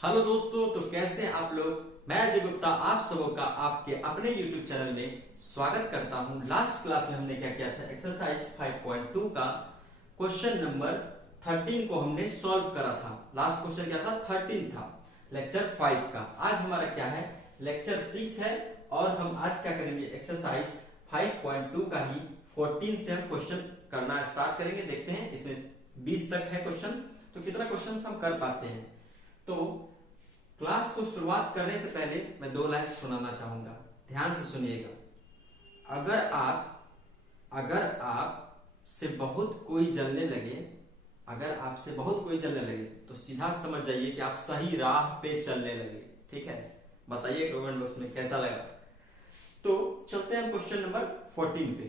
Hello दोस्तों, तो कैसे हैं आप लोग। मैं अजय गुप्ता आप सबों का आपके अपने YouTube चैनल में स्वागत करता हूं। लास्ट क्लास में हमने क्या किया था, एक्सरसाइज 5.2 का क्वेश्चन नंबर 13 को हमने सॉल्व करा था। लास्ट क्वेश्चन क्या था, 13 था, लेक्चर 5 का। आज हमारा क्या है, लेक्चर 6 है और हम आज क्या करेंगे, एक्सरसाइज 5.2 का ही 14 से हम क्वेश्चन करना स्टार्ट करेंगे। देखते हैं इसमें 20 तक है क्वेश्चन, तो कितना क्वेश्चन हम कर पाते हैं। तो क्लास को शुरुआत करने से पहले मैं 2 लाइन सुनाना चाहूंगा, ध्यान से सुनिएगा। अगर आप से बहुत कोई जलने लगे, अगर आपसे बहुत कोई जलने लगे तो सीधा समझ जाइए कि आप सही राह पे चलने लगे। ठीक है, बताइए कमेंट बॉक्स में कैसा लगा। तो चलते हैं क्वेश्चन नंबर 14 पे।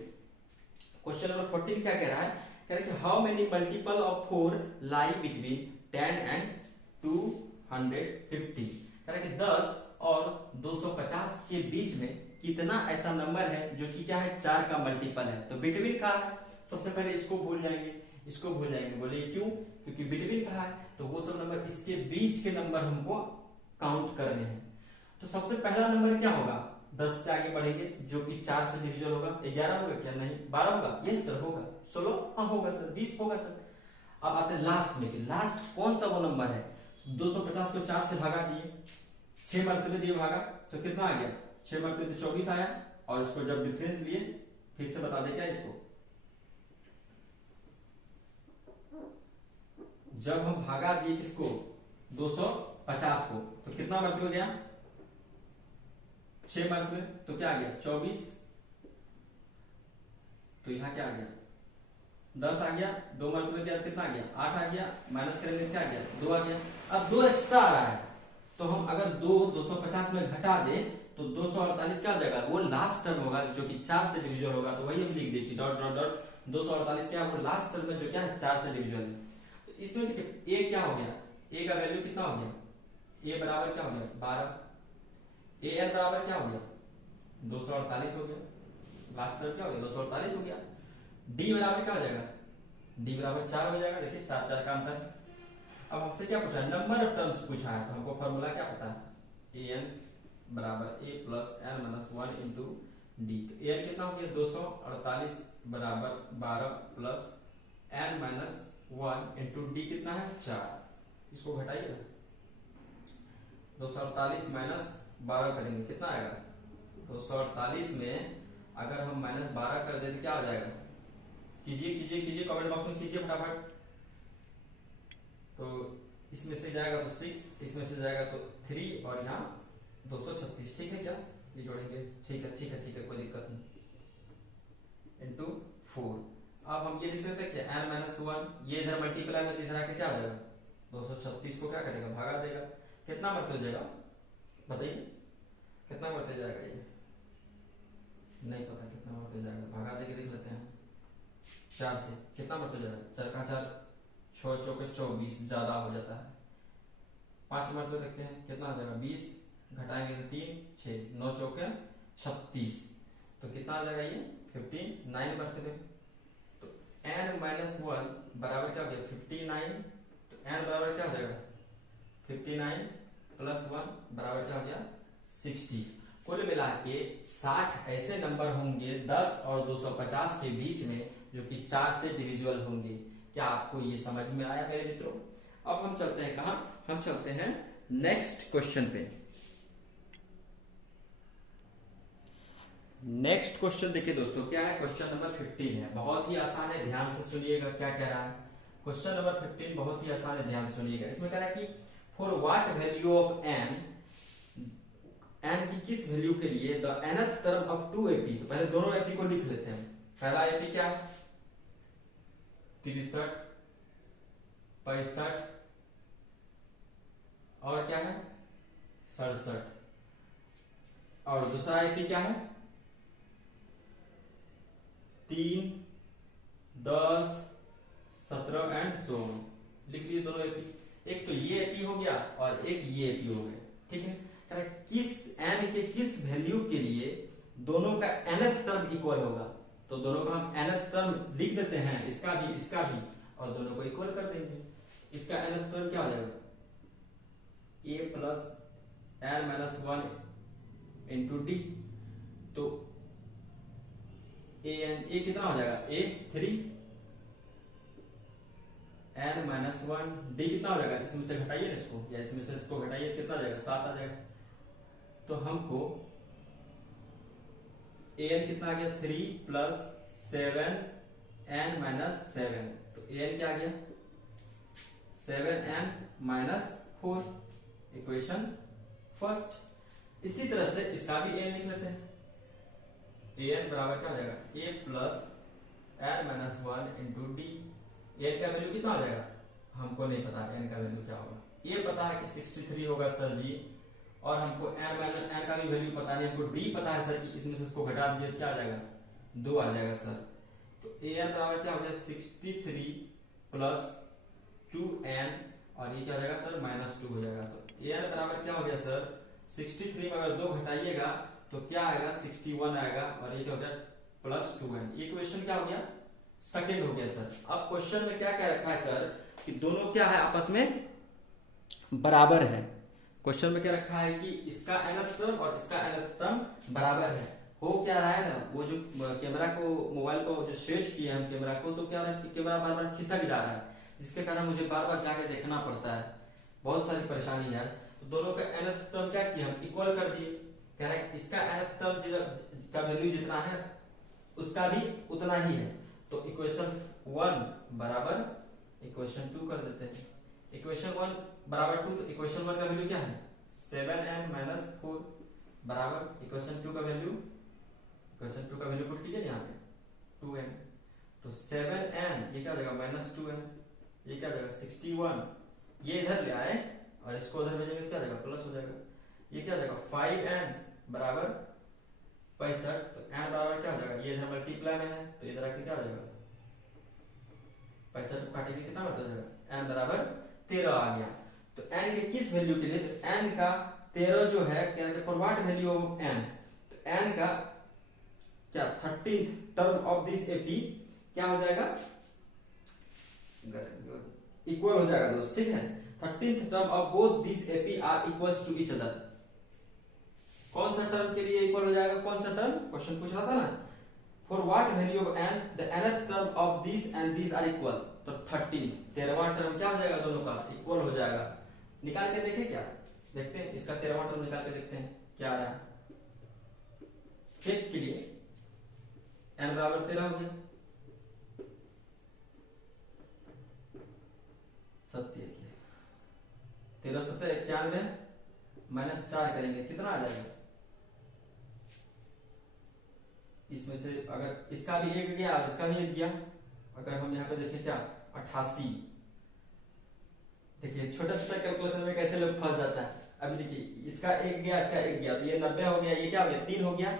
क्वेश्चन नंबर 14 क्या कह रहा है, कह रहा है कि how many multiple of 4 lie between 10 and 250। कह रहा है कि 10 और 250 के बीच में कितना ऐसा नंबर है जो कि क्या है, 4 का मल्टीपल है। तो बिटवीन कहा है, सबसे पहले इसको भूल जाएंगे, इसको भूल जाएंगे। बोले क्यों, क्योंकि बिटवीन कहा है तो वो सब नंबर, इसके बीच के नंबर हमको काउंट करने हैं। तो सबसे पहला नंबर क्या होगा, 10 से आगे बढ़ेंगे जो कि 4 से डिविजन होगा। 11 होगा क्या, नहीं 12 होगा, यस सर होगा। 16 हाँ होगा सर, 20 होगा सर। अब आते हैं लास्ट में, कि लास्ट कौन सा वो नंबर है। 250 को 4 से भागा दिए, 6 मरतबे दिए भागा, तो कितना आ गया, 6 मरतबे 24 आया। और इसको जब डिफरेंस लिए, फिर से बता दे क्या इसको, जब हम भागा दिए किसको, 250 को, तो कितना मरतबे गया, 6 मरतबे, तो क्या आ गया 24। तो यहां क्या आ गया, 10 आ गया, 2 मरतबे गया कितना आ गया, 8 आ गया, माइनस करेंगे क्या आ गया, 2 आ गया। अब 2 एक्स्ट्रा आ रहा है, तो हम अगर 250 में घटा दे तो 248 क्या हो जाएगा, वो लास्ट टर्म होगा जो कि 4 से डिविजन होगा। तो वही हम लिख देंगे डॉट डॉट डॉट 248 क्या है, वो लास्ट टर्म में जो क्या है 4 से डिविजन है। तो इसमें देखिए ए क्या हो गया, ए का वैल्यू कितना हो गया, ए बराबर क्या हो गया 12, ए एन बराबर क्या हो गया 248 हो गया, लास्ट टर्म क्या हो गया 248 हो गया। डी बराबर क्या हो जाएगा, डी बराबर 4 हो जाएगा। देखिए 4 4 का अंतर। अब हमसे क्या पूछा है, नंबर ऑफ टर्म्स पूछा है, तो हमको फॉर्मूला क्या पता है, ए एन बराबर A plus N minus 1 into D. तो ए एन कितना हो गया 248 बराबर 12 plus N minus 1 into D कितना है 4। इसको घटाइए, 248 माइनस 12 करेंगे कितना आएगा, 248 में अगर हम माइनस 12 कर दें तो क्या आ जाएगा, कीजिए कीजिए कीजिए कमेंट बॉक्स में कीजिए फटाफट। तो इसमें से जाएगा तो 6, इसमें से जाएगा तो 3 और यहाँ 236। ठीक है क्या, ये जोड़ेंगे, ठीक है ठीक है ठीक है, कोई दिक्कत नहीं, इंटू 4। अब हम ये लिख सकते हैं कि n माइनस 1, ये इधर मल्टीप्लाई में इधर आके क्या हो जाएगा, 236 को क्या करेगा, भागा देगा। कितना मरते जाएगा बताइए, कितना मरते जाएगा, ये नहीं पता कितना मरते जाएगा, भागा देके देख लेते हैं। 4 से कितना मरते जाएगा, 4 का 4, 6 चौके 24, ज्यादा हो जाता है। 5 मरते देखते हैं कितना आ जाएगा, 20 घटाएंगे तो 3 6, 9 चौके 36, तो कितना आ जाएगा ये 59 मरतबे। तो n माइनस 1 बराबर क्या हो गया 59, तो n बराबर क्या हो जाएगा 59 प्लस 1 बराबर क्या हो गया 60। कुल मिला के 60 ऐसे नंबर होंगे 10 और 250 के बीच में जो कि 4 से डिविजिबल होंगे। क्या आपको ये समझ में आया मेरे मित्रों। अब हम चलते हैं कहां, हम चलते हैं नेक्स्ट क्वेश्चन पे। नेक्स्ट क्वेश्चन देखिए दोस्तों, क्या है, क्वेश्चन नंबर 15 है, बहुत ही आसान है, ध्यान से सुनिएगा क्या कह रहा है। क्वेश्चन नंबर 15 बहुत ही आसान है, ध्यान से सुनिएगा। इसमें कह रहा है कि for what value of n, n की किस वैल्यू के लिए the nth term of 2 AP. तो पहले दोनों एपी को लिख लेते हैं। पहला एपी क्या है 63, 65 और क्या है 67, और दूसरा एपी क्या है 3, 10, 17 एंड 16। लिख लिए दोनों एपी, एक तो ये एपी हो गया और एक ये एपी हो गया। ठीक है, किस n के किस वैल्यू के लिए दोनों का nth टर्म इक्वल होगा। तो दोनों का हम nth टर्म लिख देते हैं, इसका भी और दोनों को इक्वल कर देंगे। इसका nth टर्म क्या हो जाएगा A plus N minus one into D, तो ए कितना हो जाएगा, A 3 N minus one, D कितना हो जाएगा, इसमें से घटाइए ना इसको, या इसमें से इसको घटाइए, कितना आ जाएगा, 7 आ जाएगा। तो हमको एन कितना आ गया, 3 प्लस 7 एन माइनस 7, तो एन क्या आ गया, 7n माइनस 4, इक्वेशन फर्स्ट। इसी तरह से इसका भी एन लिख लेते हैं, एन बराबर क्या हो जाएगा, A plus N minus 1 into D. N का वैल्यू कितना हो जाएगा, हमको नहीं पता एन का वैल्यू क्या होगा, ये पता है कि 63 होगा सर जी, और हमको एन माइनस एन का भी वैल्यू पता नहीं, हमको डी पता है सर कि इसमें से इसको घटा दीजिए क्या आ जाएगा, 2 आ जाएगा सर। तो एन बराबर क्या हो गया, 63 प्लस 2n, और ये क्या हो जाएगा सर, -2 हो जाएगा। तो एन बराबर क्या हो गया सर, 63 में अगर 2 घटाइएगा तो क्या आएगा, 61 आएगा, और ये क्या हो गया, +2n। ये इक्वेशन क्या हो गया, सेकंड हो गया सर। अब क्वेश्चन में क्या क्या रखा है सर, कि दोनों क्या है, आपस में बराबर है। क्वेश्चन में क्या रखा है कि इसका nth टर्म और इसका nth टर्म बराबर है। हो क्या रहा है ना, वो जो कैमरा को, मोबाइल को जो सेट किए हम कैमरा को, तो क्या रहा है कि कैमरा बार बार खिसक जा रहा है, जिसके कारण मुझे बार बार जाके देखना पड़ता है, बहुत सारी परेशानी है। तो दोनों का nth टर्म क्या किया, हम इक्वल कर दिए। कह रहा है इसका nth टर्म का वैल्यू जितना है उसका भी उतना ही है, तो इक्वेशन 1 बराबर इक्वेशन 2 कर देते हैं। इक्वेशन 1 बराबर 2, तो इक्वेशन 1 का वैल्यू क्या है, 7n माइनस 4 बराबर इक्वेशन 2 का वैल्यू, इक्वेशन 2 का वैल्यू पुट कीजिए यहाँ पे 2n, तो 7n ये क्या हो जाएगा, -2n, ये क्या हो जाएगा 61, ये इधर ले आए और इसको उधर भेजेंगे क्या हो जाएगा, प्लस हो जाएगा। ये क्या हो जाएगा 5n बराबर 65, तो n बराबर क्या हो जाएगा, ये इधर मल्टीप्लाई में है तो इधर आके क्या हो जाएगा 65 काटेंगे कितना हो जाएगा, n बराबर 13 आ गया। तो n के किस वैल्यू के लिए, तो n का 13 जो है क्या है, for what value of n, तो n का क्या 13th term of this AP क्या हो जाएगा, इक्वल हो जाएगा दोस्त, ठीक है। 13th term of both this AP are equals to each other. कौन सा टर्म के लिए इक्वल हो जाएगा, कौन सा टर्म, क्वेश्चन पूछ रहा था ना, for what value of n the nth term of this and this are equal, तो 13वां टर्म क्या हो जाएगा, दोनों का इक्वल हो जाएगा। निकाल के देखें क्या, देखते हैं इसका 13वां टर्म निकाल के देखते हैं क्या आ रहा है। एक के लिए n बराबर 13 हो गया, सत्य 13 सत्तर 91 -4 करेंगे कितना आ जाएगा, इसमें से अगर इसका भी एक गया और इसका भी एक गया, अगर हम यहाँ पे देखें क्या 88, देखिए छोटा छोटा कैलकुलेशन में कैसे लोग फंस जाता है। अभी देखिए इसका एक गया, इसका एक गया, तो ये 90 हो गया, ये क्या हो गया 3 हो गया,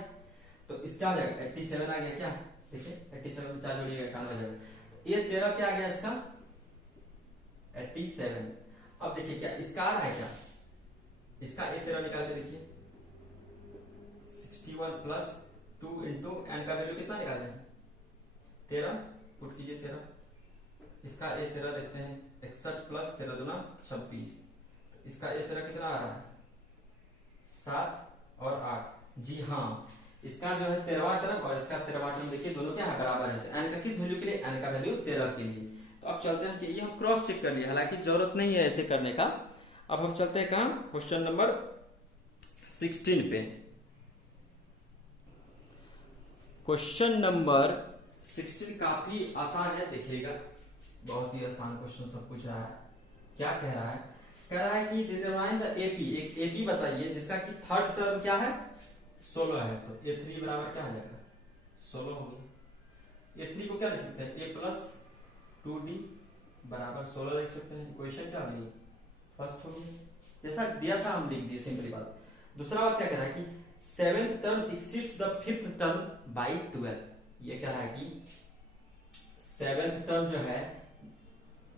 तो इसका आ जाएगा 87 आ गया, क्या देखिए 87 में 4 जोड़िएगा 91 हो जाएगा। ये 13 क्या आ गया इसका 87। अब देखिए क्या इसका आ रहा है क्या, इसका ये 13 निकाल के देखिए 61 प्लस 2 इंटू एन का वैल्यू कितना निकाले 13, पुट कीजिए 13, इसका ए 13 देखते हैं 61 प्लस 13 दूना 26, तो इसका ए 13 कितना आ रहा है 7 और 8। जी हाँ, इसका जो है 13वां टर्म और इसका 13वां टर्म देखिए दोनों क्या है बराबर है, तो एन का किस वैल्यू के लिए, एन का वैल्यू 13 के लिए। तो अब चलते हैं कि ये हम क्रॉस चेक कर लिए, हालांकि जरूरत नहीं है ऐसे करने का। अब हम चलते हैं कहां, क्वेश्चन नंबर 16 पे। क्वेश्चन नंबर 16 काफी आसान है, देखिएगा बहुत ही आसान क्वेश्चन सब पूछ रहा है। क्या कह रहा है, कह रहा है कि डिटरमाइन द एपी, एक एपी बताइए जिसका कि थर्ड टर्म क्या है 16 है, तो a3 बराबर क्या आ जाएगा 16 हो गया। a3 को क्या लिख सकते हैं a प्लस 2d बराबर 16 लिख सकते हैं। इक्वेशन क्या होगी फर्स्ट होगी, जैसा दिया था हम लिख दिए, सिंपली बात। दूसरा बात क्या कह रहा है कि seventh term exceeds the fifth term by 12। ये कह रहा है कि सेवेंथ टर्म जो है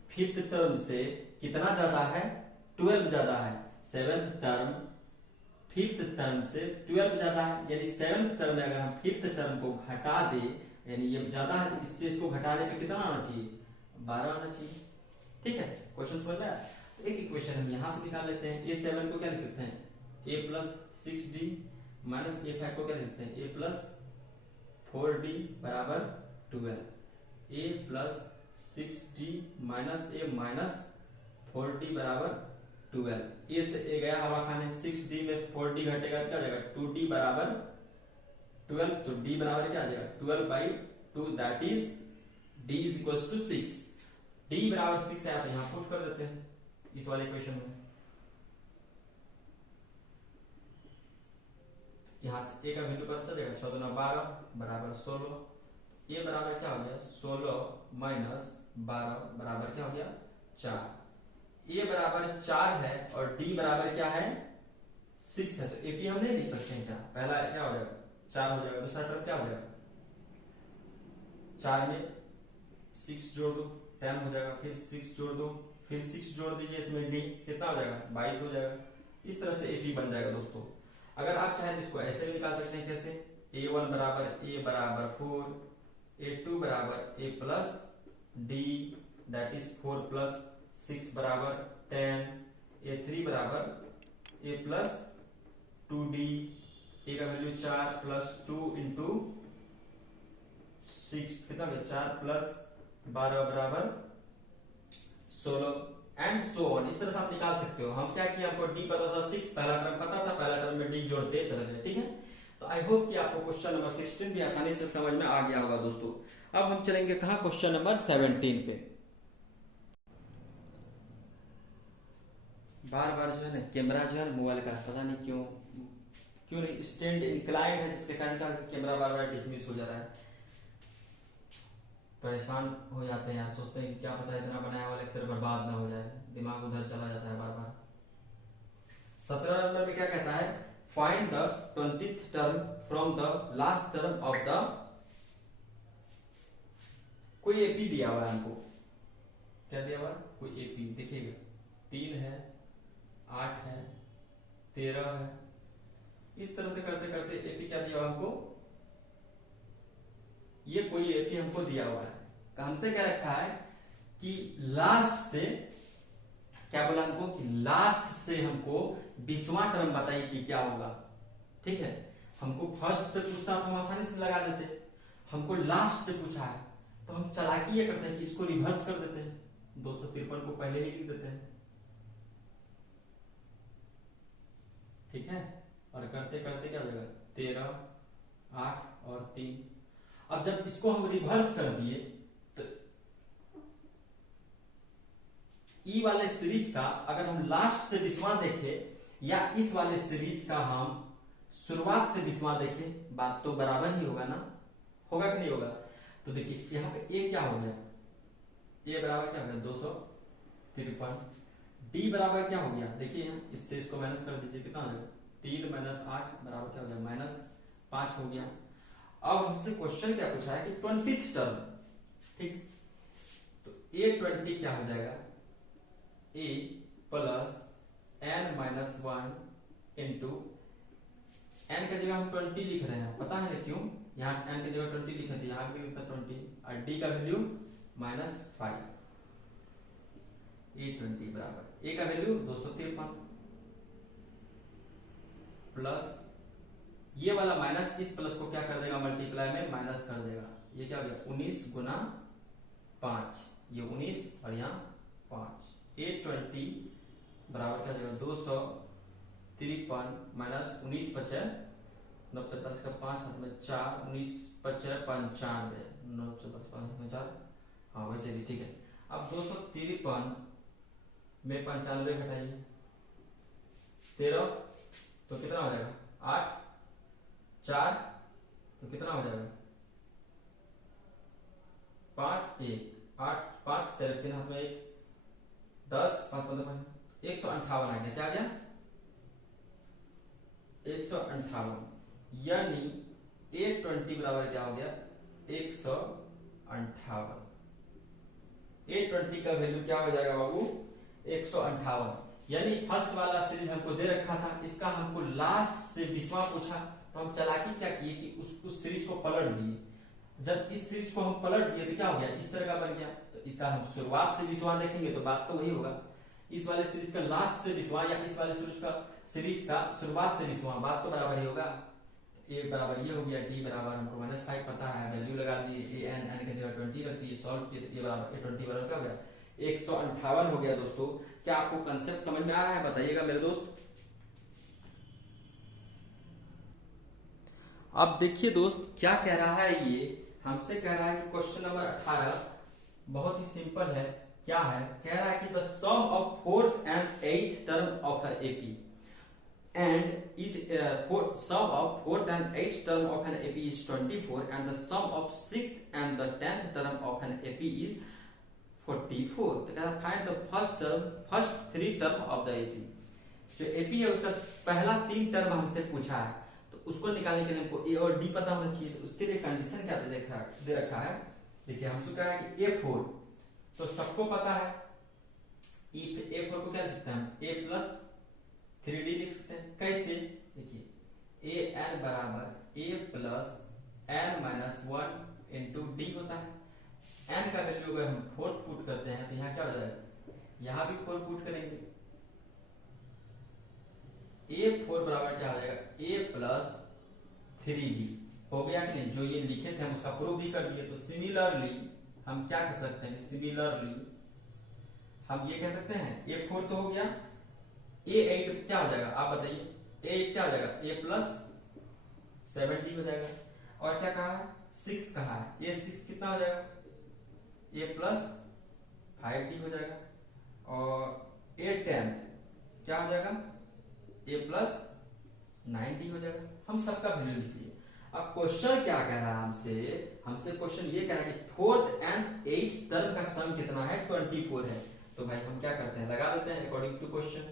फिफ्थ टर्म से कितना ज्यादा है 12 ज्यादा है। सेवेंथ टर्म फिफ्थ टर्म से 12 ज्यादा है, यानी सेवेंथ टर्म में अगर हम फिफ्थ टर्म को घटा दे, यानी ये ज्यादा है, इससे इसको घटाने पे कितना आना चाहिए 12 आना चाहिए। ठीक है, क्वेश्चन समझ में आया। एक इक्वेशन हम यहाँ से निकाल लेते हैं। A7 को क्या लिख सकते हैं, a plus 6d minus A5 को क्या लिख सकते हैं, a प्लस 4d बराबर 12। a plus 6d minus a minus 4d बराबर 12। a से a गया हवा खाने, 6d में 4d घटेगा क्या हो जाएगा 2d बराबर 12। तो d बराबर क्या आ जाएगा 12/2, that is d is equals to 6। d बराबर 6 है, आप यहाँ पुट कर देते हैं इस वाले इक्वेशन में। यहाँ से a का वैल्यू पता चलेगा, 14 दूना 12 बराबर 16। a बराबर क्या हो गया 16 माइनस 12 बराबर क्या हो गया 4। a बराबर 4 है और d बराबर क्या है 6 है, तो ap हम नहीं लिख सकते हैं क्या, पहला क्या हो जाएगा 4 हो जाएगा, दूसरा टर्म क्या हो जाएगा 4 में 6 जोड़ दो 10 हो जाएगा, फिर 6 जोड़ दो, फिर 6 जोड़ दीजिए इसमें d कितना हो जाएगा 22 हो जाएगा। इस तरह से ap बन जाएगा दोस्तों। अगर आप चाहें तो इसको ऐसे भी निकाल सकते हैं, कैसे a1 बराबर 4, a2 बराबर a plus d that is 4 plus 6 बराबर 10, a3 बराबर a प्लस 2d, a का वैल्यू 4 प्लस 2 इंटू 6 कितना हो गया 4 प्लस 12 बराबर 16 एंड सो ऑन। इस तरह से आप निकाल सकते हो। हम क्या किया, हमको d पता था 6, पहला टर्म पता था, पहला टर्म में d जोड़ते चले गए, ठीक है। तो आई होप कि आपको क्वेश्चन नंबर 16 भी आसानी से समझ में आ गया होगा दोस्तों। अब हम चलेंगे कहां, क्वेश्चन नंबर 17 पे। बार बार जो है ना कैमरा जो है ना मोबाइल का पता नहीं क्यों नहीं स्टैंड इंक्लाइंड है, जिसके कारण क्या कैमरा बार बार डिसमिस हो जा रहा है। परेशान हो जाते हैं यार, सोचते हैं कि क्या पता इतना बनाया हुआ लेक्चर बर्बाद ना हो जाए, दिमाग उधर चला जाता है बार बार। 17 नंबर में क्या कहता है, find the 20th term from the last term of the, कोई एपी दिया हुआ है हमको, क्या दिया हुआ है कोई एपी, देखिएगा 3 है 8 है 13 है। इस तरह से करते करते एपी क्या दिया हुआ हमको, ये कोई एपी हमको दिया हुआ है। हमसे क्या रखा है कि लास्ट से, क्या बोला हमको कि लास्ट से हमको 20वां टर्म बताइए कि क्या होगा, ठीक है। हमको फर्स्ट से पूछता तो हम आसानी से लगा देते, हमको लास्ट से पूछा है तो हम चालाकी ये करते हैं कि इसको रिवर्स कर देते हैं, 253 को पहले ही लिख देते हैं, ठीक है। और करते करते क्या हो जाएगा 13 8 और 3। अब जब इसको हम रिवर्स कर दिए तो ई वाले सीरीज का अगर हम लास्ट से 20वां देखें या इस वाले सीरीज का हम शुरुआत से 20वां देखें, बात तो बराबर ही होगा ना, होगा कि नहीं होगा। तो देखिए यहाँ पे ए क्या हो गया, ए बराबर क्या हो गया 253, डी बराबर क्या हो गया, देखिए यहाँ इससे इसको माइनस कर दीजिए, कितना हो जाएगा 3 माइनस 8 बराबर क्या हो गया -5 हो गया। अब हमसे क्वेश्चन क्या पूछा है कि 20th टर्म, ठीक, तो a20 क्या हो जाएगा a plus n-1 into n की जगह हम 20 लिख रहे हैं, पता है क्यों, यहाँ n की जगह 20 लिखे थे, यहाँ भी लिखता 20 और d का वैल्यू -5, a20 बराबर a का वैल्यू 253 प्लस ये वाला माइनस इस प्लस को क्या कर देगा मल्टीप्लाई में माइनस कर देगा, ये क्या हो गया 19 गुना 5, ये 19 और यहाँ 5, a20 बराबर क्या हो जाएगा 253 माइनस 19 बचे 9 का 5 हाथ में 4, 19 बचे 95, 9 4, हाँ वैसे भी ठीक है। अब 253 में 95 घटाइए 13 तो कितना हो जाएगा 8 4 तो कितना हो जाएगा 5 1 8 5 13 3 हाथ में 1 10 5 15 158 आ गया, क्या आ गया 158, यानी a20 बराबर क्या हो गया 158। a20 का वैल्यू क्या हो जाएगा बाबू 158, यानी फर्स्ट वाला सीरीज हमको दे रखा था, इसका हमको लास्ट से 20वां पूछा, तो हम चालाकी क्या किए कि उस सीरीज को पलट दिए। जब इस सीरीज को हम पलट दिए तो क्या हो गया इस तरह का बन गया, तो इसका हम शुरुआत से 20वां देखेंगे तो बात तो वही होगा। इस वाले सीरीज का लास्ट से 20वां या इस वाले सीरीज का शुरुआत से 20वां, बात तो बराबर ही होगा। ए बराबर ये हो गया, डी बराबर हमको -5 पता है, वैल्यू लगा दिए, ए एन एन की जगह 20 रख दिए, सॉल्व किए तो ए बराबर 20 बराबर क्या हो गया 158 हो गया। दोस्तों क्या आपको कंसेप्ट समझ में आ रहा है, बताइएगा मेरे दोस्त। अब देखिए दोस्त क्या कह रहा है, ये हमसे कह रहा है कि क्वेश्चन नंबर 18 बहुत ही सिंपल है। क्या है, कह रहा है कि the sum of 4th and 8th term of an AP and each sum of 4th and 8th term of an AP is 24 and the sum of 6th and the 10th term of an AP is 44। तो कहता है find the first 3 term of the AP। जो AP है उसका पहला 3 term हमसे पूछा है, तो उसको निकालने के लिए हमको A और D पता होना चाहिए। तो उसके लिए कंडीशन क्या दे रखा है, देखिए हमसे कह रहा है कि A4 तो सबको पता है, A4 को क्या लिख सकते हैं हम, A प्लस 3D लिख सकते हैं। कैसे, देखिए ए एन बराबर A plus N minus 1 into D होता है। एन का वैल्यू अगर हम 4 पुट करते हैं तो यहाँ क्या हो जाएगा, यहाँ भी 4 पुट करेंगे, A4 बराबर क्या हो जाएगा ए प्लस 3D हो गया कि नहीं। जो ये लिखे थे हम उसका प्रूफ भी कर दिए। तो सिमिलरली हम क्या कर सकते हैं, सिमिलरली हम ये कह सकते हैं A4 तो हो गया, A8 क्या हो जाएगा आप बताइए, A8 क्या हो जाएगा A प्लस 7D हो जाएगा। और क्या कहा है 6 कहा है, A6 कितना हो जाएगा A प्लस 5D हो जाएगा। और A10 क्या हो जाएगा A प्लस 9D हो जाएगा। हम सबका वैल्यू लिख लिए। अब क्वेश्चन क्या कह रहा है हमसे क्वेश्चन ये कह रहा है कि 4th and 8th टर्म का सम कितना है 24 है। तो भाई हम क्या करते हैं, लगा देते हैं अकॉर्डिंग टू क्वेश्चन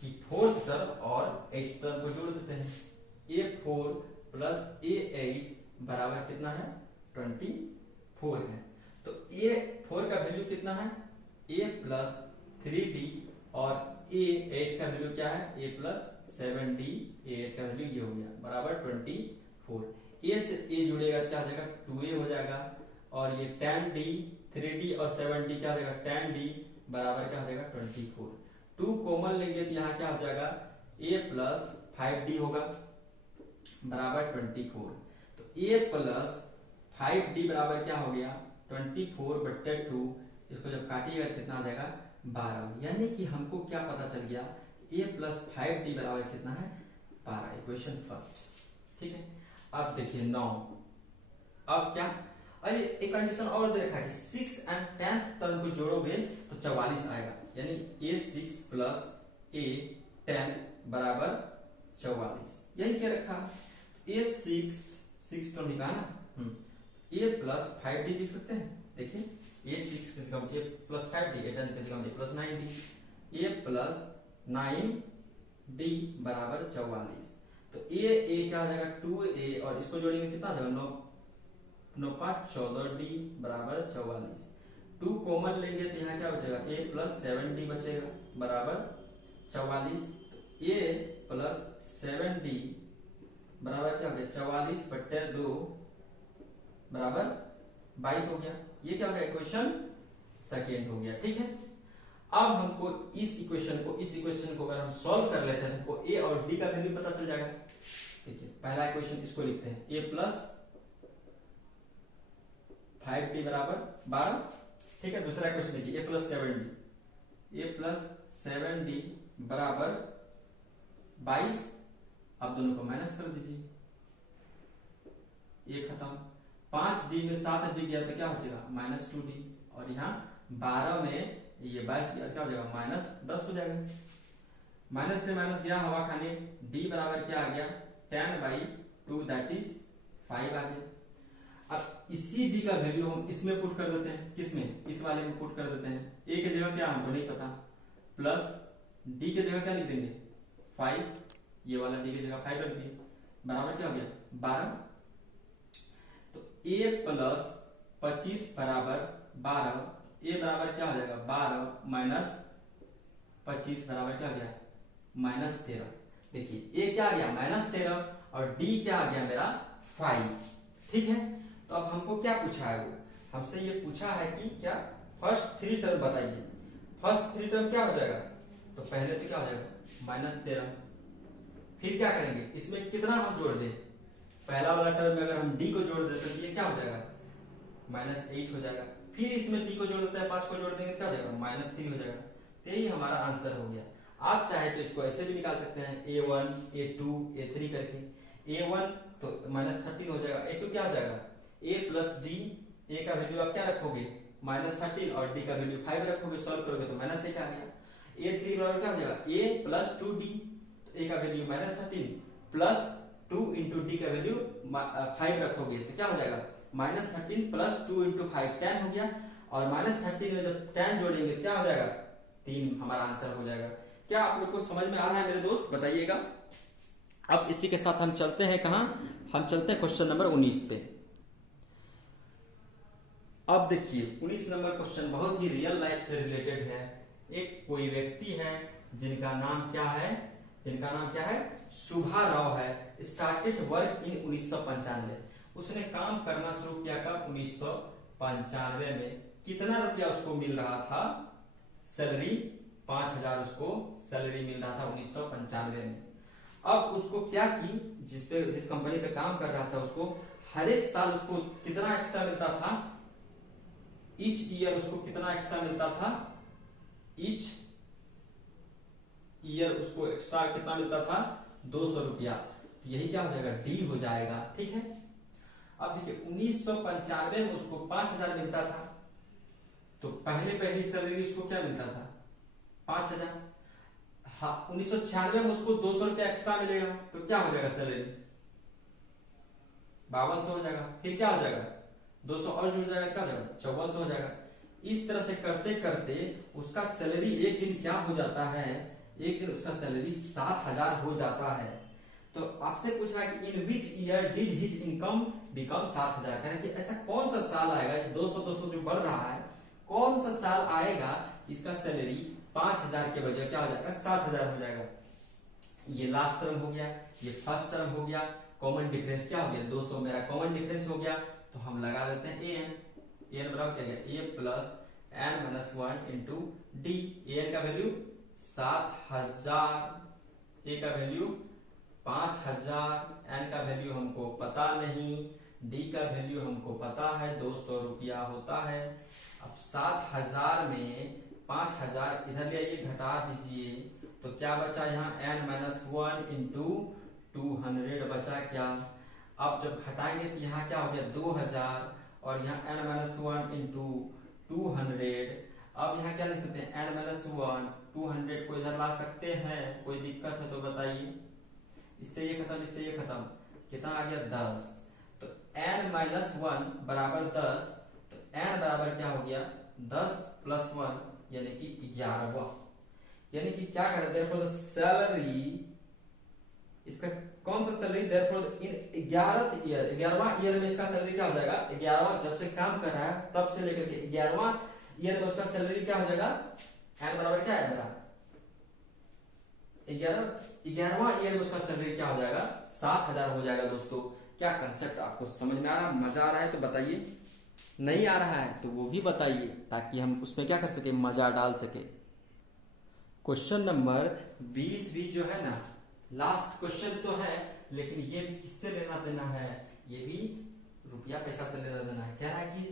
कि 4th टर्म और 8th टर्म को जोड़ देते हैं। A4 प्लस A8 बराबर कितना है 24 है। तो A4 का वैल्यू कितना है A प्लस 3D और A8 का वैल्यू क्या है A प्लस 7D। A8 का वैल्यू ये हो गया बराबर 24। A से A जुड़ेगा क्या हो जाएगा 2A हो जाएगा। और ये 10D 3D और 7D क्या हो जाएगा 10D बराबर क्या हो जाएगा 24। 2 कॉमन लेंगे तो यहाँ क्या हो जाएगा A प्लस 5D होगा बराबर 24। तो A प्लस 5D बराबर क्या हो गया 24/2। इसको जब काटिएगा कितना आ जाएगा 12। यानी कि हमको क्या पता चल गया A प्लस 5D बराबर कितना है 12। इक्वेशन फर्स्ट, ठीक है। अब देखिए 9, अब क्या, अरे एक कंडीशन और दे रखा है कि 6th and 10th टर्म को जोड़ोगे तो 44 आएगा। यानी A6 प्लस A10 बराबर 44। यही क्या रखा है A6 तो निकाला ना, A प्लस 5D लिख सकते हैं। देखिए A6 के जगह A प्लस 5D, A10 के जगह A plus 9D, A plus 9D बराबर 44। तो A क्या हो जाएगा 2A और इसको जोड़ेंगे कितना आ जाएगा 9 5 14D बराबर 44। 2 कॉमन लेंगे तो यहाँ क्या बचेगा A प्लस 7D बचेगा बराबर 44। तो A प्लस 7D बराबर क्या हो गया 44/2 बराबर 22 हो गया। ये क्या हो गया इक्वेशन सेकेंड हो गया, ठीक है। अब हमको इस इक्वेशन को अगर हम सॉल्व कर लेते हैं तो A और D का वैल्यू पता चल जाएगा। देखिए पहला इक्वेशन इसको लिखते हैं A प्लस 5D बराबर 12, ठीक है। दूसरा इक्वेशन देखिए A प्लस 7D बराबर 22। अब दोनों को माइनस कर दीजिए, ये खत्म। 5D में 7D गया तो क्या हो जाएगा -2D। और यहाँ 12 में ये 22 क्या हो जाएगा -10 हो जाएगा। माइनस से माइनस गया हवा खाने, D बराबर क्या आ गया 10/2 दैट इज 5 आ गया। अब इसी D का वैल्यू हम इसमें पुट कर देते हैं, किसमें, इस वाले में पुट कर देते हैं। A की जगह क्या हमको नहीं पता, प्लस D की जगह क्या लिख देंगे 5, ये वाला D की जगह 5 रख दिए बराबर क्या हो गया 12। तो A प्लस 25 बराबर 12, A बराबर क्या हो जाएगा 12 माइनस 25 बराबर क्या हो गया -13। देखिए A क्या आ गया -13 और D क्या आ गया मेरा 5, ठीक है। तो अब हमको क्या पूछा है, वो हमसे ये पूछा है कि क्या फर्स्ट 3 टर्म बताइए। फर्स्ट 3 टर्म क्या हो जाएगा, तो पहले तो क्या हो जाएगा -13। फिर क्या करेंगे, इसमें कितना हम जोड़ दें, पहला वाला टर्म में अगर हम d को जोड़ देते हैं तो ये क्या हो जाएगा -8 हो जाएगा। फिर इसमें d को जोड़ देते हैं, 5 को जोड़ देंगे क्या हो जाएगा -3 हो जाएगा। तो यही हमारा आंसर हो गया। आप चाहे तो इसको ऐसे भी निकाल सकते हैं a1 a2 a3 करके। a1 तो -13 हो जाएगा, a2 क्या हो जाएगा a प्लस d, a का वैल्यू आप क्या रखोगे -13 और d का वैल्यू 5 रखोगे, सॉल्व करोगे तो -8 आ गया। a3 बराबर क्या हो जाएगा a प्लस 2d, a का वैल्यू -13 प्लस 2 इंटू डी का वैल्यू 5 रखोगे तो क्या हो जाएगा -13 प्लस 2 इंटू 5 10 हो गया। और -13 में जब 10 जोड़ेंगे क्या हो जाएगा 3, हमारा आंसर हो जाएगा। क्या आप लोग को समझ में आ रहा है मेरे दोस्त, बताइएगा। अब इसी के साथ हम चलते हैं कहां, हम चलते हैं क्वेश्चन नंबर 19 पे। अब देखिए 19 नंबर क्वेश्चन बहुत ही रियल लाइफ से रिलेटेड है। एक कोई व्यक्ति है जिनका नाम क्या है, जिनका नाम क्या है सुभा राव है। स्टार्टेड वर्क इन 1995, उसने काम करना शुरू किया कब 1995 में। कितना रुपया उसको मिल रहा था सैलरी, 5000 उसको सैलरी मिल रहा था 1995 में। अब उसको क्या की, जिस कंपनी पे काम कर रहा था उसको हर एक साल उसको कितना एक्स्ट्रा मिलता था, ईच ईयर उसको कितना एक्स्ट्रा मिलता था, ईच ईयर उसको एक्स्ट्रा कितना मिलता था 200 रुपया। यही क्या हो जाएगा डी हो जाएगा, ठीक है। अब देखिए 1995 में उसको 5000 मिलता था, तो पहली सैलरी उसको क्या मिलता था 5000। हाँ 1996 में उसको 200 रुपया एक्स्ट्रा मिलेगा, तो क्या हो जाएगा सैलरी 5200 हो जाएगा। फिर क्या हो जाएगा 200 और जुड़ जाएगा, क्या हो जाएगा 5400 हो जाएगा। इस तरह से करते करते उसका सैलरी एक दिन क्या हो जाता है, एक दिन उसका सैलरी 7000 हो जाता है। तो आपसे पूछ रहा है कि in which year did his income become 7000, कह रहे कि ऐसा कौन सा साल आएगा 200 जो बढ़ रहा है, कौन सा साल आएगा इसका सैलरी 5000 के बजाय क्या हो जाएगा 7000 हो जाएगा। ये लास्ट टर्म हो गया, ये फर्स्ट टर्म हो गया, कॉमन डिफरेंस क्या हो गया 200 मेरा कॉमन डिफरेंस हो गया। तो हम लगा देते हैं an बराबर क्या गया a plus n-1 into D. an का वैल्यू 7000, a का वैल्यू 5000, n का वैल्यू हमको पता नहीं, d का वैल्यू हमको पता है 200 रुपया होता है। अब 7000 में 5000 इधर ले आइए घटा दीजिए, तो क्या बचा यहाँ n-1 इंटू 200 बचा क्या। अब जब घटाएंगे तो यहाँ क्या हो गया 2000 और यहाँ n-1 इंटू 200। अब यहाँ क्या लिख सकते हैं n-1 200 को इधर ला सकते हैं, कोई दिक्कत है तो बताइए। इससे ये खत्म, इससे ये खत्म, कितना आ गया 10। तो n-1 बराबर 10, तो n बराबर क्या हो गया 10 प्लस 1 यानी कि 11वां। यानी कि क्या कर रहे हैं सैलरी, इसका कौन सा सैलरी देयरफॉर इन 11वां ईयर में इसका सैलरी क्या हो जाएगा 11वां, जब से काम कर रहा है तब से लेकर के 11वां ईयर में उसका सैलरी क्या हो जाएगा n बराबर क्या है मेरा 11वां ईयर में उसका सैलरी क्या हो जाएगा 7000 हो जाएगा। दोस्तों क्या कंसेप्ट आपको समझ में आ रहा है, मजा आ रहा है तो बताइए, नहीं आ रहा है तो वो भी बताइए ताकि हम उसमें क्या कर सके मजा डाल सके। क्वेश्चन नंबर 20 भी जो है ना लास्ट क्वेश्चन तो है, लेकिन ये भी किससे लेना देना है, ये भी रुपया पैसा से लेना देना है। कह रहा है कि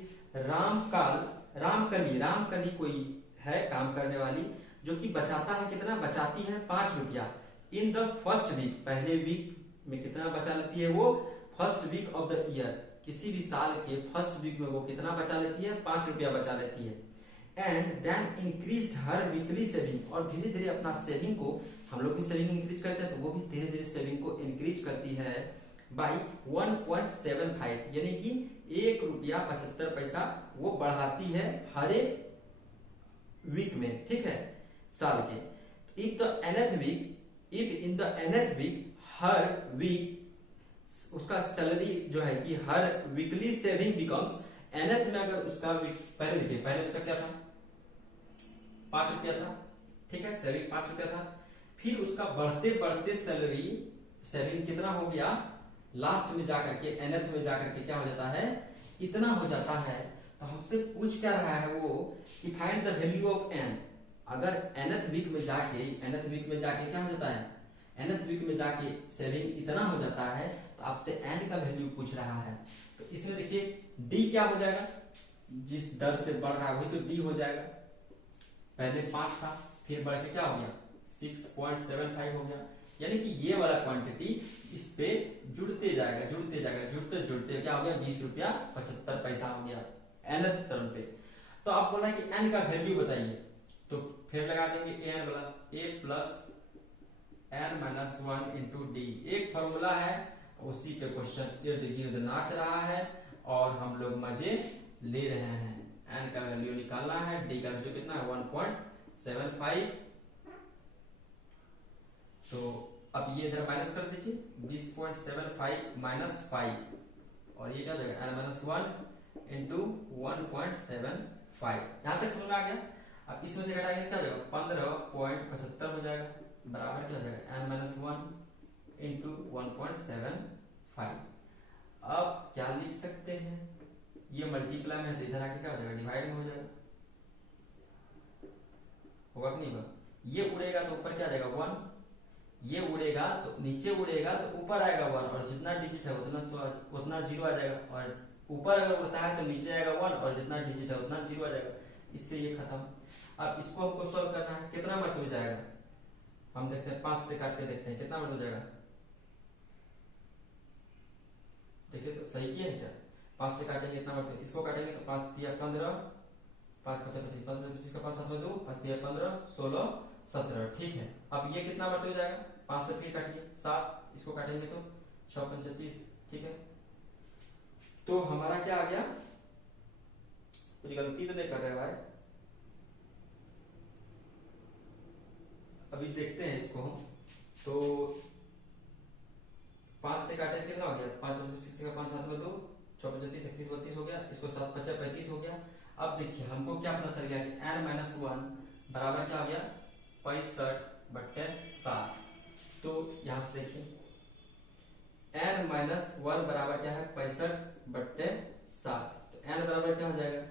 रामकली कोई है काम करने वाली जो कि बचाता है, कितना बचाती है 5 रुपया इन द फर्स्ट वीक, पहले वीक में कितना बचा लेती है वो first week of the year, किसी भी साल के फर्स्ट वीक में वो कितना बचा लेती है 5 रुपया बचा लेती है। एंड देन इंक्रीज्ड हर वीकली सेविंग, और धीरे धीरे अपना सेविंग को, हम लोग भी सेविंग इंक्रीज करते हैं तो वो भी धीरे धीरे सेविंग को इंक्रीज करती है बाई 1.75, यानी कि 1 रुपया 75 पैसा वो बढ़ाती है हर एक वीक में, ठीक है साल के। If in the nth week हर वीक उसका सैलरी जो है कि हर वीकली सेविंग बिकम्स, nth में अगर उसका पहले उसका क्या था 5 रुपया था, ठीक है सेविंग 5 रुपया था। फिर उसका बढ़ते बढ़ते सेविंग कितना हो गया, लास्ट में जाकर के nth में जाकर के क्या हो जाता है इतना हो जाता है। तो हमसे पूछ क्या रहा है वो कि find the value of n। अगर nth वीक में जाके क्या हो जाता है, nth वीक में जाके सेलिंग इतना हो जाता है तो आपसे n का वैल्यू पूछ रहा है। तो इसमें देखिए d क्या हो जाएगा, जिस दर से बढ़ रहा है वही तो d हो जाएगा। पहले 5 था, फिर बढ़ के क्या हो गया 6.75 हो गया, यानी कि ये वाला क्वांटिटी इस पे जुड़ते जाएगा, जुड़ते क्या हो गया 20 रुपया 75 पैसा हो गया nth टर्म पे। तो आप बोला कि n का वैल्यू बताइए, तो फिर लगा देंगे an वाला a plus n minus 1 into D. एक फॉर्मूला है, उसी पे क्वेश्चन इर्द गिर्द नाच रहा है और हम लोग मजे ले रहे हैं। n का वैल्यू निकालना है, d का वैल्यू कितना है 1.75। तो अब ये इधर माइनस कर दीजिए, 20.75 माइनस 5 और ये क्या हो जाएगा n माइनस 1 इंटू 1.75। यहां तक समझ में आ गया। अब इसमें से घटाएंगे क्या हो जाएगा 15.75 हो जाएगा, बराबर क्या हो जाएगा n माइनस 1 इंटू 1.75। अब क्या लिख सकते हैं, ये मल्टीप्लाई में तो इधर आके क्या हो जाएगा डिवाइड में हो जाएगा, होगा कि नहीं होगा। ये उड़ेगा तो ऊपर क्या आ जाएगा 1, ये उड़ेगा तो नीचे उड़ेगा तो ऊपर आएगा 1, और जितना डिजिट है उतना 0 आ जाएगा, और ऊपर अगर उड़ता है तो नीचे आएगा 1 और जितना डिजिट है उतना 0 आ जाएगा। इससे ये खत्म। अब इसको हमको सॉल्व करना है, कितना मत हो जाएगा हम देखते हैं, 5 से काट के देखते हैं कितना मत हो जाएगा। देखिए तो सही किया है क्या, 5 से काटेंगे इतना मत, इसको काटेंगे तो 5 दिया 15, 5 5 25, 25 का 5 7 2, 5 दिया 15, 16 17, ठीक है। अब ये कितना मत हो जाएगा, 5 से फिर काटिए 7, इसको काटेंगे तो 6 5 30, ठीक है। तो हमारा क्या आ गया, कुछ गलती तो नहीं कर रहे भाई, अभी देखते हैं इसको हम। तो 5 से काटे कितना हो गया 5 5 का 5 7 में 2, 6 35 31 32 हो गया, इसको 7 5 35 हो गया। अब देखिए हमको क्या पता चल गया कि n माइनस 1 बराबर क्या हो गया 65/7। तो यहां से देखिए n माइनस 1 बराबर क्या है 65/7। तो n बराबर क्या हो जाएगा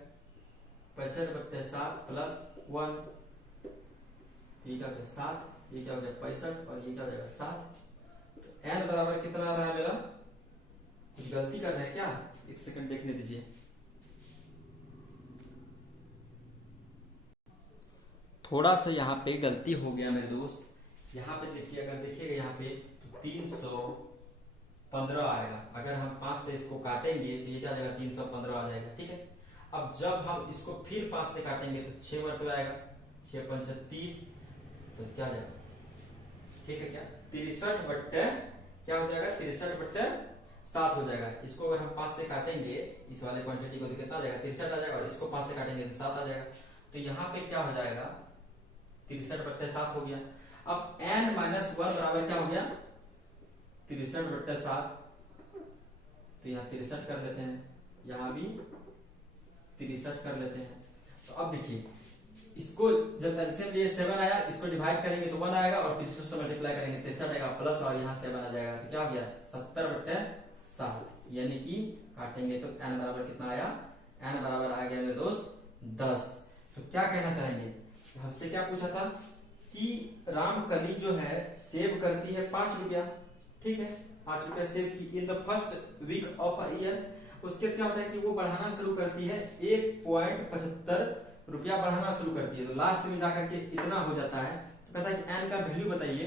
65/7 प्लस 1, ये क्या हो गया 7, ये क्या हो गया 65 और ये क्या हो जाएगा 7। तो n बराबर कितना आ रहा है मेरा, कुछ गलती कर रहे हैं क्या, एक सेकंड देखने दीजिए। थोड़ा सा यहाँ पे गलती हो गया मेरे दोस्त, यहाँ पे देखिए, अगर देखिएगा यहाँ पे तो 315 आएगा। अगर हम 5 से इसको काटेंगे तो ये क्या आ जाएगा 315 आ जाएगा, ठीक है। अब जब हम इसको फिर 5 से काटेंगे तो 6 मरतबा आएगा, 6 5 30, तो क्या आ जाएगा, ठीक है क्या 63 क्या हो जाएगा 63/7 हो जाएगा। इसको अगर हम 5 से काटेंगे इस वाले क्वांटिटी को तो कितना आ जाएगा 63 आ जाएगा, और इसको 5 से काटेंगे तो 7 आ जाएगा। तो यहाँ पे क्या हो जाएगा 63/7 हो गया। अब n माइनस 1 बराबर क्या हो गया 63/7, तो यहाँ 63 कर लेते हैं, यहाँ भी 63 कर लेते हैं। तो अब देखिए इसको जब एलसीएम लिए 7 आया, इसको डिवाइड करेंगे तो 1 आएगा, और 63 से मल्टीप्लाई करेंगे 63 आएगा प्लस, और यहाँ 7 आ जाएगा, तो क्या हो गया 70/7, यानी कि काटेंगे तो n बराबर कितना आया, n बराबर आ गया मेरे दोस्त 10। तो क्या कहना चाहेंगे, हमसे क्या पूछा था कि रामकली जो है सेव करती है 5 रुपया, ठीक है 5 रुपया सेव की in the first week of a year. उसके क्या होता है कि वो बढ़ाना शुरू करती है 1.75 रुपया बढ़ाना शुरू करती है, तो लास्ट में जाकर के इतना हो जाता है। तो कहता है कि n का वैल्यू बताइए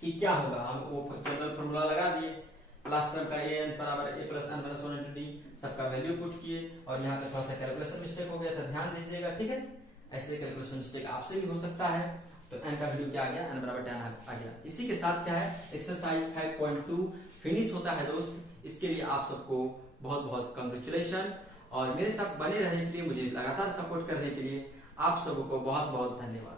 कि क्या होगा। हम वो जनरल फॉर्मूला लगा दिए, लास्ट टर्म का an बराबर a plus n minus 1 into D, सबका वैल्यू पुट किए, और यहाँ पे थोड़ा सा कैलकुलेशन मिस्टेक हो गया था, ध्यान दीजिएगा, ठीक है। ऐसे कैलकुलेशन मिस्टेक आपसे भी हो सकता है। तो n का वैल्यू क्या आ गया, n बराबर 10 आ गया। इसी के साथ क्या है एक्सरसाइज 5.2 फिनिश होता है दोस्त। इसके लिए आप सबको बहुत बहुत कंग्रेचुलेशन, और मेरे साथ बने रहने के लिए, मुझे लगातार सपोर्ट करने के लिए आप सबको बहुत बहुत धन्यवाद।